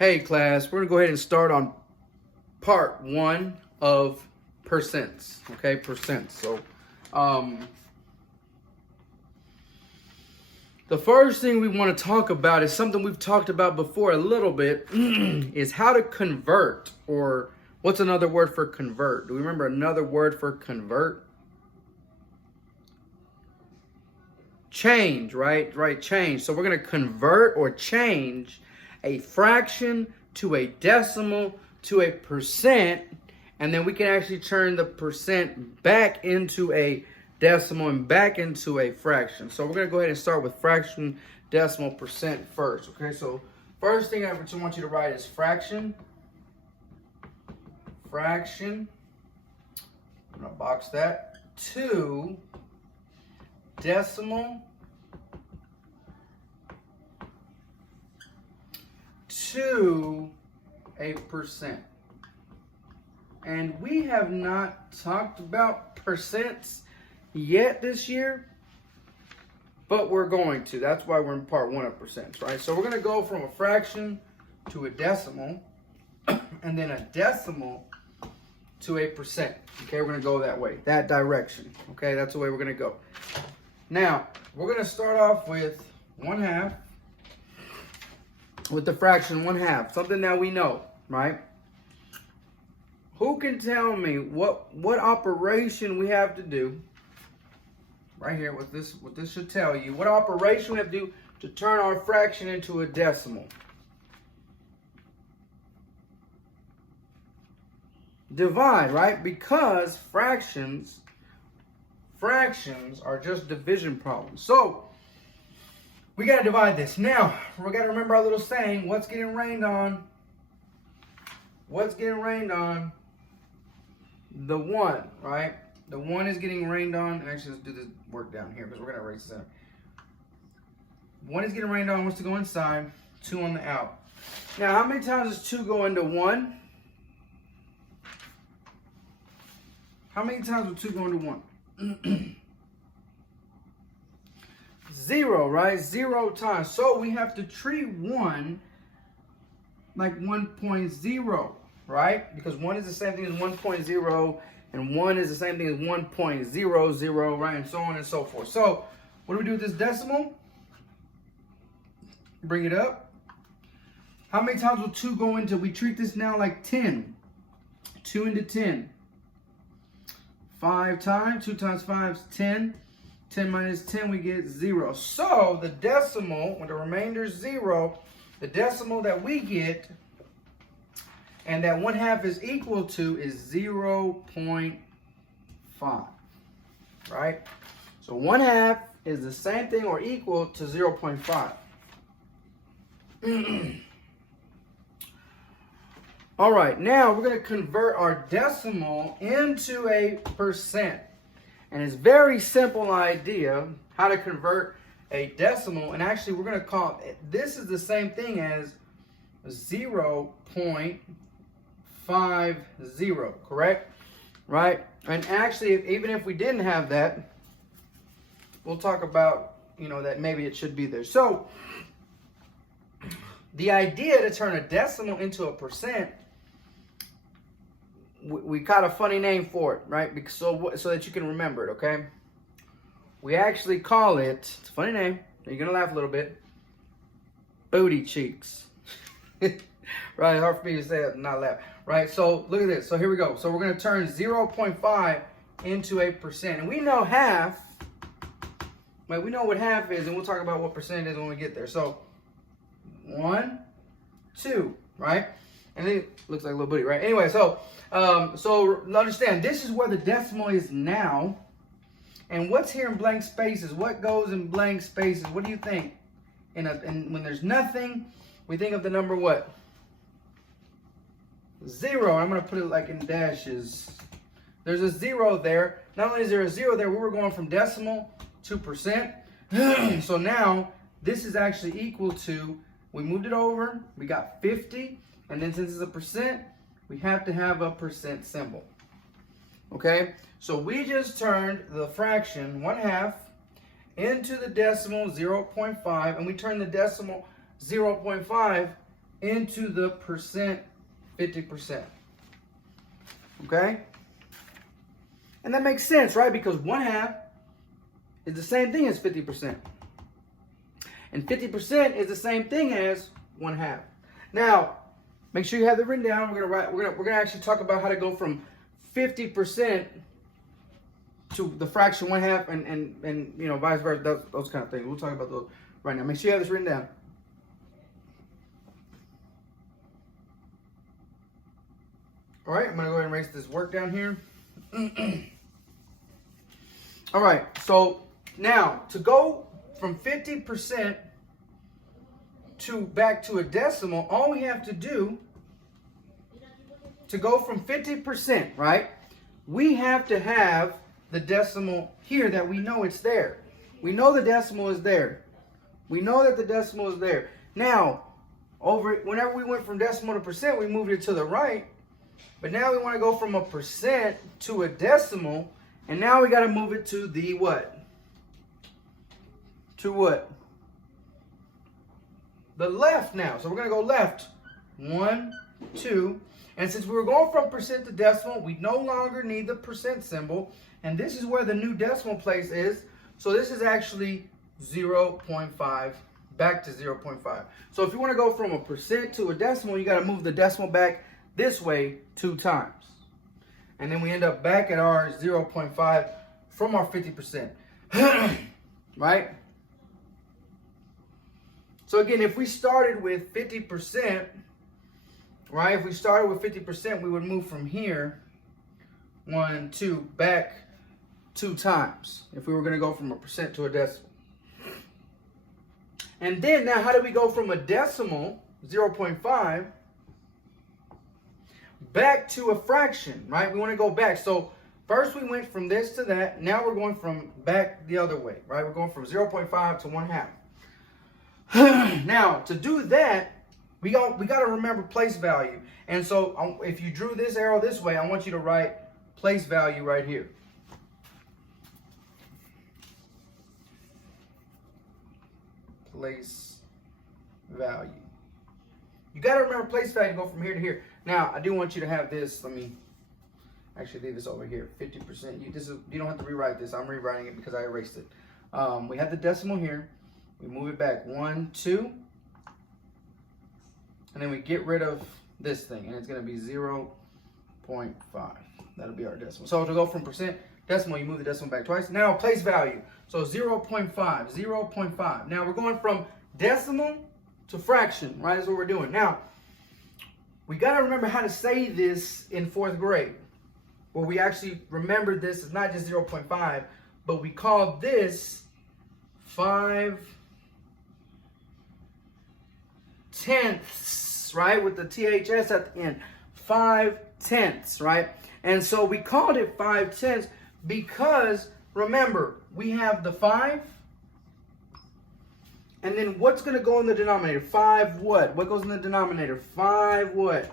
Hey class, we're gonna go ahead and start on part one of percents. Okay, percents. So the first thing we want to talk about is something we've talked about before a little bit, is how to convert, or what's another word for convert? Do we remember another word for convert? Change, right? Right, change. So we're going to convert or change a fraction to a decimal to a percent, and then we can actually turn the percent back into a decimal and back into a fraction. So we're going to go ahead and start with fraction, decimal, percent first. Okay, so first thing I want you to write is fraction. Fraction. I'm going to box that. To decimal to a percent. And we have not talked about percents yet this year, but we're going to. That's why we're in part one of percents, right? So we're going to go from a fraction to a decimal, and then a decimal to a percent. Okay, we're going to go that way, that direction. Okay, that's the way we're going to go. Now, we're going to start off with 1/2, with the fraction 1/2, something that we know, right? Who can tell me what operation we have to do? Right here, what this should tell you. What operation we have to do to turn our fraction into a decimal? Divide, right? Because fractions are just division problems. So we got to divide this. Now, we got to remember our little saying, what's getting rained on? What's getting rained on? The 1, right? The 1 is getting rained on. Actually, let's do this work down here because we're going to erase that. 1 is getting rained on, wants to go inside, 2 on the out. Now, how many times does 2 go into 1? How many times will 2 go into 1? 0, right? 0 times. So we have to treat 1 like 1.0, right? Because 1 is the same thing as 1.0, and 1 is the same thing as 1.00, right? And so on and so forth. So what do we do with this decimal? Bring it up. How many times will 2 go into? We treat this now like 10. 2 into 10. 5 times. 2 times 5 is 10. 10 minus 10, we get 0. So the decimal, when the remainder is 0, the decimal that we get and that 1/2 is equal to is 0.5, right? So 1/2 is the same thing or equal to 0.5. All right, now we're going to convert our decimal into a percent. And it's a very simple idea how to convert a decimal. And actually, we're going to call it, this is the same thing as 0.50, correct? Right? And actually, even if we didn't have that, we'll talk about, that maybe it should be there. So, the idea to turn a decimal into a percent, we got a funny name for it, right? Because so that you can remember it, okay? We actually call it, it's a funny name, you're going to laugh a little bit, booty cheeks. Right, hard for me to say it and not laugh. Right, so look at this. So here we go. So we're going to turn 0.5 into a percent. And we know half, right? We know what half is, and we'll talk about what percent it is when we get there. So 1, 2, right? And then it looks like a little booty, right? Anyway, so understand, this is where the decimal is now. And what's here in blank spaces? What goes in blank spaces? What do you think? And when there's nothing, we think of the number what? 0. I'm going to put it like in dashes. There's a 0 there. Not only is there a 0 there, we were going from decimal to percent. So now this is actually equal to, we moved it over, we got 50. And then since it's a percent, we have to have a percent symbol. Okay? So we just turned the fraction 1/2 into the decimal 0.5, and we turned the decimal 0.5 into the percent 50%. Okay? And that makes sense, right? Because 1/2 is the same thing as 50%. And 50% is the same thing as 1/2. Now, make sure you have it written down. We're gonna actually talk about how to go from 50% to the fraction 1/2 and you know, vice versa, those kind of things. We'll talk about those right now. Make sure you have this written down. All right, I'm gonna go ahead and erase this work down here. All right, so now to go from 50% to back to a decimal, all we have to do to go from 50%, right? We have to have the decimal here that we know it's there. We know the decimal is there. We know that the decimal is there. Now, whenever we went from decimal to percent, we moved it to the right. But now we want to go from a percent to a decimal, and now we got to move it to the what? To what? The left now. So we're going to go left. 1, 2. And since we were going from percent to decimal, we no longer need the percent symbol. And this is where the new decimal place is. So this is actually 0.5, back to 0.5. So if you want to go from a percent to a decimal, you got to move the decimal back this way 2 times. And then we end up back at our 0.5 from our 50%. Right? So again, if we started with 50%, right? If we started with 50%, we would move from here 1, 2, back 2 times. If we were going to go from a percent to a decimal. And then now, how do we go from a decimal, 0.5, back to a fraction, right? We want to go back. So first we went from this to that. Now we're going from back the other way, right? We're going from 0.5 to 1/2. Now, to do that, we got to remember place value. And so if you drew this arrow this way, I want you to write place value right here. Place value. You got to remember place value to go from here to here. Now, I do want you to have this. Let me actually leave this over here. 50%. You don't have to rewrite this. I'm rewriting it because I erased it. We have the decimal here. We move it back 1, 2. And then we get rid of this thing. And it's going to be 0.5. That'll be our decimal. So to go from percent, decimal, you move the decimal back twice. Now, place value. So 0.5, 0.5. Now, we're going from decimal to fraction, right? That's what we're doing. Now, we got to remember how to say this in 4th grade. Where we actually remembered this is not just 0.5, but we called this 5/10, right? With the THS at the end. 5/10, right? And so we called it 5/10 because, remember, we have the 5. And then what's going to go in the denominator? 5 what? What goes in the denominator? 5 what?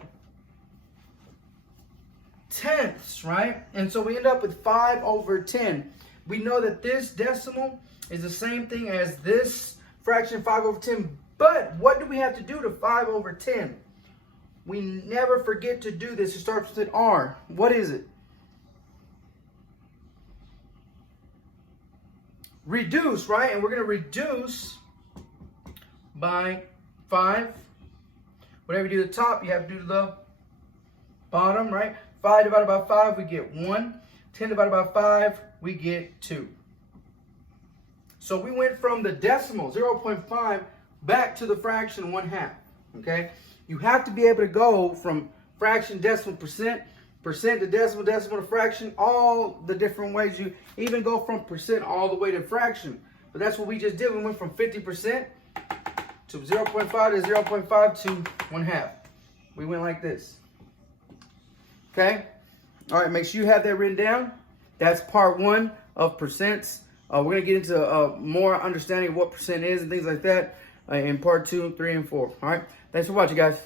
Tenths, right? And so we end up with 5/10. We know that this decimal is the same thing as this fraction 5/10. But what do we have to do to 5/10? We never forget to do this. It starts with an R. What is it? Reduce, right? And we're going to reduce by 5. Whatever you do to the top, you have to do to the bottom, right? 5 divided by 5, we get 1. 10 divided by 5, we get 2. So we went from the decimal, 0.5, back to the fraction 1/2, okay? You have to be able to go from fraction, decimal, percent to decimal, decimal to fraction, all the different ways. You even go from percent all the way to fraction. But that's what we just did. We went from 50% to 0.5 to 0.5 to 1/2. We went like this. Okay? All right, make sure you have that written down. That's part 1 of percents. We're going to get into more understanding of what percent is and things like that in part 2, 3, and 4. All right? Thanks for watching, guys.